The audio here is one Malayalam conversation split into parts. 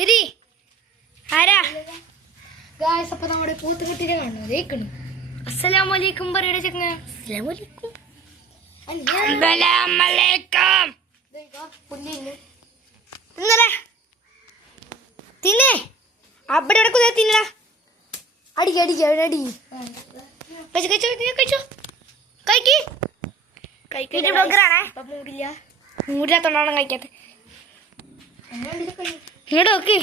തിരി ആരാ ഗായ്സ് അപ്പൊ നമ്മുടെ പൂത്തുകുട്ടിനെ കാണുന്നു. അസ്സലാമലൈക്കും പറയണ ചെങ്ങ. അസ്സലാമലൈക്കും. തിന്നേ അവിടെ ഇവിടെ കുതിര തിന്നടാ. അടിക്ക അടി മൂടില്ലാത്തോണ്ടാണ് കഴിക്കാത്ത. ഇങ്ങോട്ട് നോക്കി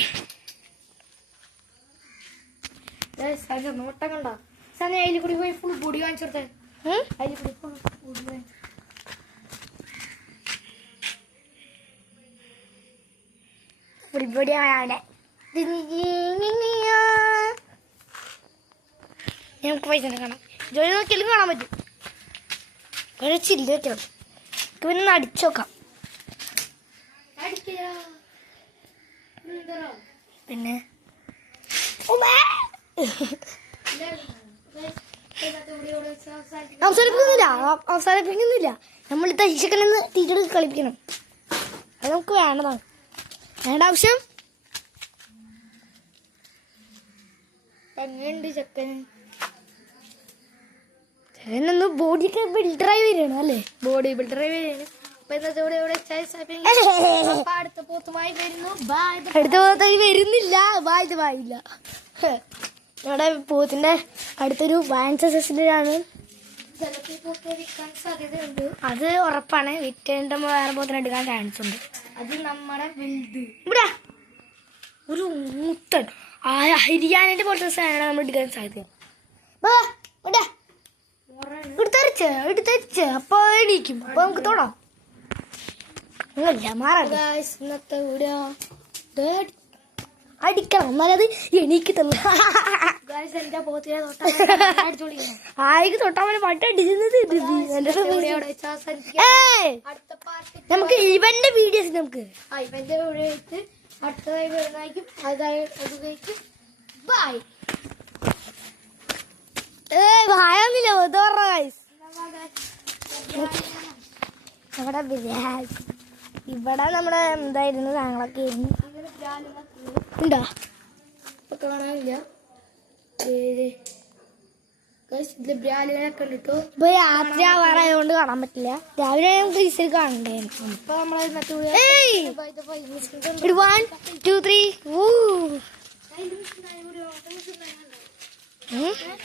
നോട്ടം കണ്ടോ സാധനം അതിൽ കൂടി പോയി ഫുൾ പൊടി കാണിച്ചു കൊടുത്തേ. അതിൽ കൂടി ഫുൾ പൊടി പൊടിപ്പൊടിയാണ്. നമുക്ക് പൈസ കാണാം. ജോലി നോക്കിയാലും കാണാൻ പറ്റും. ചില്ല വെച്ചോ പിന്നെ അടിച്ചു നോക്കാം. പിന്നെ അവസാനിപ്പിക്കുന്നില്ല. നമ്മൾ തയ്ച്ചക്കണെന്ന് ടീച്ചർ കളിപ്പിക്കണം. അത് നമുക്ക് വേണ്ടതാണ്. വേണ്ട ആവശ്യം എങ്ങനെയുണ്ട് ചെക്കൻ? ചെക്കനൊന്ന് ബോഡിയൊക്കെ ബിൽഡറായി വരികയാണ് അല്ലേ? ബോഡി ബിൽഡറായി വരികയാണ്. അടുത്ത പോത്തുമായി വരുന്നു. അടുത്ത പോത്തായി വരുന്നില്ല. വായില്ല. നമ്മുടെ പോത്തിന്റെ അടുത്തൊരു വാൻസ് സെഷനിലാണ്. സാധ്യതയുണ്ട്. അത് ഉറപ്പാണ്. വിറ്റേണ്ട വേറെ പോത്തിനെ എടുക്കാൻ ചാൻസ് ഉണ്ട്. അത് നമ്മുടെ വലുത് ഇവിടെ ഒരു മുത്തൻ ഹരിയാനന്റെ പോലത്തെ സാധനമാണ് നമ്മൾ എടുക്കാൻ സാധ്യത. എടുത്തരിച്ച് അപ്പൊ എണീക്കും. അപ്പൊ നമുക്ക് തൊടാം. ഇന്നത്തെ വീഡിയോ അടിക്കണം എന്നാലത് എണീക്കത്തില്ല. എന്റെ പോത്തിനെ ആയിക്ക് തൊട്ടാ പോലെ പട്ടടിക്കുന്നത്. നമുക്ക് ഇവന്റെ വീഡിയോസ് നമുക്ക് ഇവന്റെ വീഡിയോ അടുത്തതായി വരുന്നതായിരിക്കും. അതുകഴിക്കും ബൈ. ഭായൊന്നുമില്ല. ഇവിടെ നമ്മുടെ എന്തായിരുന്നു സാധനങ്ങളൊക്കെ ആയിരുന്നു. ഉണ്ടോ കാണാനില്ല. ബ്രാലുകളൊക്കെ ഉണ്ട് കേട്ടോ. ഇപ്പൊ രാത്രി ആവാറായതുകൊണ്ട് കാണാൻ പറ്റില്ല. രാവിലെ നമുക്ക് ഈസിൽ കാണണ്ടായിരുന്നു. അപ്പൊ നമ്മളെ മറ്റേ 1 2 3